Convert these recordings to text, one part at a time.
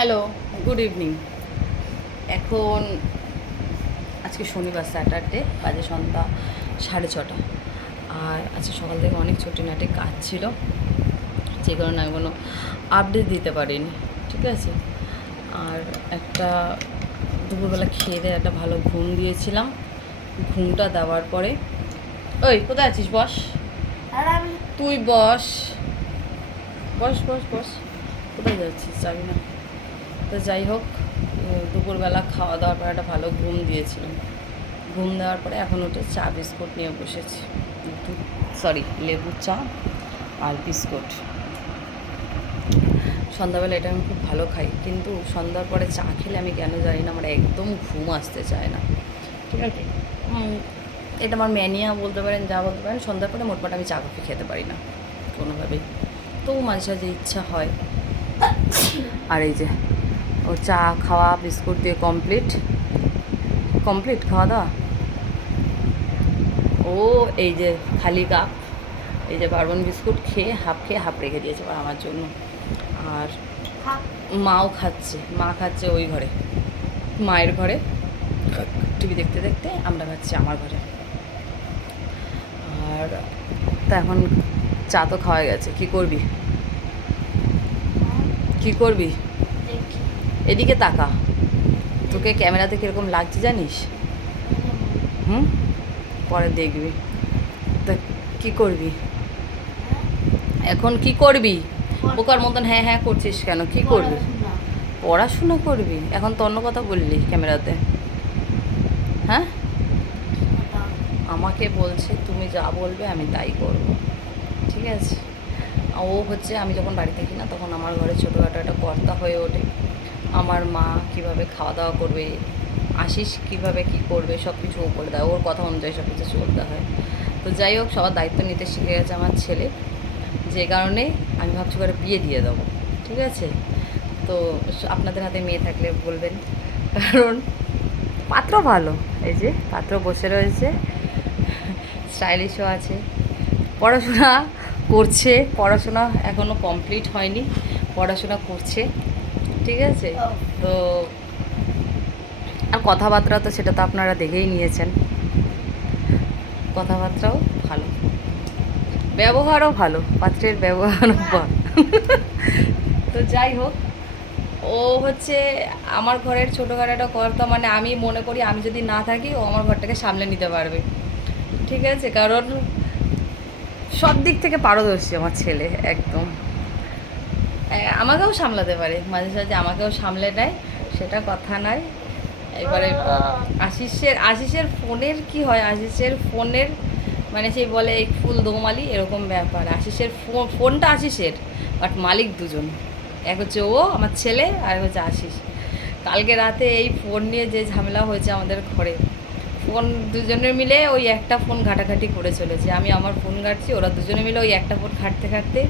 Hello, good evening. এখন আজকে শনিবার, স্যাটারডে, বাজে সন্ধ্যা 6:30। আর আজকে সকাল থেকে অনেক ছোটিনাটি কাজ ছিল, যে কারণে আমি কোনো আপডেট দিতে পারিনি। ঠিক আছে। আর একটা দুপুরবেলা খেয়ে দিয়ে একটা ভালো ঘুম দিয়েছিলাম। ঘুমটা দেওয়ার পরে ওই কোথায় আছিস? বস, তুই বস বস বস বস। কোথায় যাচ্ছিস? যাবি না তো যাই হোক, দুপুরবেলা খাওয়া দাওয়ার পরে একটা ভালো ঘুম দিয়েছিলাম। ঘুম দেওয়ার পরে এখন উঠে চা বিস্কুট নিয়ে বসেছি। লেবুর চা আর বিস্কুট। সন্ধ্যাবেলা এটা আমি খুব ভালো খাই, কিন্তু সন্ধ্যার পরে চা খেলে আমি কেন জানি না আমার একদম ঘুম আসতে চায় না। ঠিক আছে, এটা আমার ম্যানিয়া বলতে পারেন, যা বলতে পারেন। সন্ধ্যার পরে মোটমাট আমি চা কফি খেতে পারি না কোনোভাবেই, তবু মাঝে সাঝে ইচ্ছা হয়। আর এই যে ও চা খাওয়া বিস্কুট দিয়ে কমপ্লিট খাওয়া দাওয়া। ও এই যে খালি কাপ, এই যে বারবন বিস্কুট খেয়ে হাফ রেখে দিয়েছে আমার জন্য। আর মাও খাচ্ছে, মা খাচ্ছে ওই ঘরে, মায়ের ঘরে টিভি দেখতে দেখতে, আমরা খাচ্ছি আমার ঘরে। আর তা এখন চা তো খাওয়া গেছে, কি করবি? এদিকে তাকা, তোকে ক্যামেরাতে কীরকম লাগছে জানিস? পরে দেখবি। তা কী করবি এখন? কি করবি? বোকার মতন হ্যাঁ হ্যাঁ করছিস কেন? কি করবি? পড়াশুনো করবি? এখন তো অন্য কথা বললি ক্যামেরাতে। হ্যাঁ, আমাকে বলছে তুমি যা বলবে আমি তাই করব। ঠিক আছে। ও হচ্ছে, আমি যখন বাড়ি থাকি না তখন আমার ঘরে ছোটোখাটো একটা কর্তা হয়ে ওঠে। আমার মা কীভাবে খাওয়া দাওয়া করবে, আশিস কীভাবে কী করবে, সব কিছু ও করে দেয়। ওর কথা অনুযায়ী সব কিছু চলতে হয়। তো যাই হোক, সবার দায়িত্ব নিতে শিখে গেছে আমার ছেলে, যে কারণে আমি ভাবছি করে বিয়ে দিয়ে দেবো। ঠিক আছে। তো আপনাদের হাতে মেয়ে থাকলে বলবেন, কারণ পাত্র ভালো। এই যে পাত্র বসে রয়েছে, স্টাইলিশও আছে, পড়াশোনা করছে, পড়াশোনা এখনও কমপ্লিট হয়নি, পড়াশোনা করছে। ঠিক আছে। তো আর কথাবার্তা তো সেটা তো আপনারা দেখেই নিয়েছেন, কথাবার্তাও ভালো, ব্যবহারও ভালো, পাত্রের ব্যবহারও ভালো। তো যাই হোক, ও হচ্ছে আমার ঘরের ছোটোখাটো একটা কর্তা। মানে আমি মনে করি আমি যদি না থাকি ও আমার ঘরটাকে সামলে নিতে পারবে। ঠিক আছে, কারণ সব দিক থেকে পারদর্শী আমার ছেলে একদম। আমাকেও সামলাতে পারে, মাঝে সাঝে আমাকেও সামলে নেয়, সেটা কথা নয়। এবারে আশিসের ফোনের কি হয়, আশিসের ফোনের মানে সেই বলে এই ফুল দোমালি এরকম ব্যাপার। আশিসের ফোনটা আশিসের, বাট মালিক দুজন, এক হচ্ছে ও আমার ছেলে, আর হচ্ছে আশিস। কালকে রাতে এই ফোন নিয়ে যে ঝামেলা হয়েছে আমাদের ঘরে, ফোন দুজনে মিলে ওই একটা ফোন ঘাটাঘাটি করে চলেছে। আমি আমার ফোন ঘাটছি, ওরা দুজনে মিলে ওই একটা ফোন ঘাটতে ঘাটতে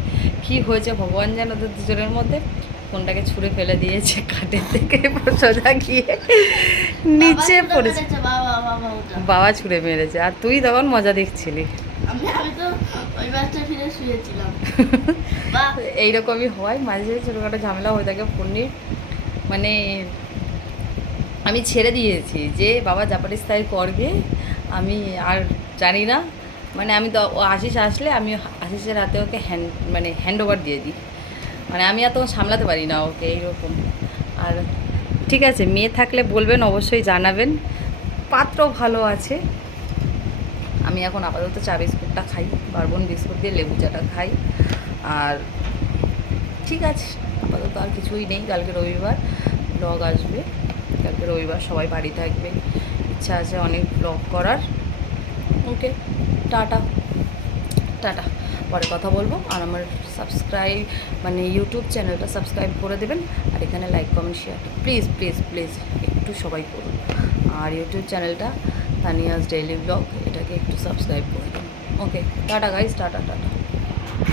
কী হয়েছে ভগবান জানে ওদের দুজনের মধ্যে। ফোনটাকে ছুঁড়ে ফেলে দিয়েছে কাঠের থেকে, সোজা গিয়ে নিচে পড়েছে। বাবা ছুঁড়ে মেরেছে, আর তুই তখন মজা দেখছিলি। এইরকমই হয় মাঝে ছোটোখাটো ঝামেলা হয়ে থাকে ফোন নিয়ে। মানে আমি ছেড়ে দিয়েছি যে বাবা জাপানিজ তাই করবে, আমি আর জানি না। মানে আমি তো ও আশিস আসলে আমি আশিসের হাতে ওকে হ্যান্ড ওভার দিয়ে দিই। মানে আমি আর তখন সামলাতে পারি না ওকে, এইরকম। আর ঠিক আছে, মেয়ে থাকলে বলবেন, অবশ্যই জানাবেন। পাত্র ভালো আছে। আমি এখন আপাতত চা বিস্কুটটা খাই, বারবন বিস্কুট দিয়ে লেবু চাটা খাই। আর ঠিক আছে, আপাতত আর কিছুই নেই। কালকে রবিবার, ব্লগ আসবে। কালকে রবিবার, সবাই বাড়ি থাকবে, ইচ্ছা আছে অনেক ব্লগ করার। ওকে, টাটা টাটা, পরে কথা বলবো। আর আমার ইউটিউব চ্যানেলটা সাবস্ক্রাইব করে দেবেন। আর এখানে like comment share please please please একটু সবাই করুন। আর ইউটিউব চ্যানেলটা তানিয়াজ ডেইলি ব্লগ, এটাকে একটু সাবস্ক্রাইব করে দিন। ওকে, টাটা গাইজ, টাটা টাটা।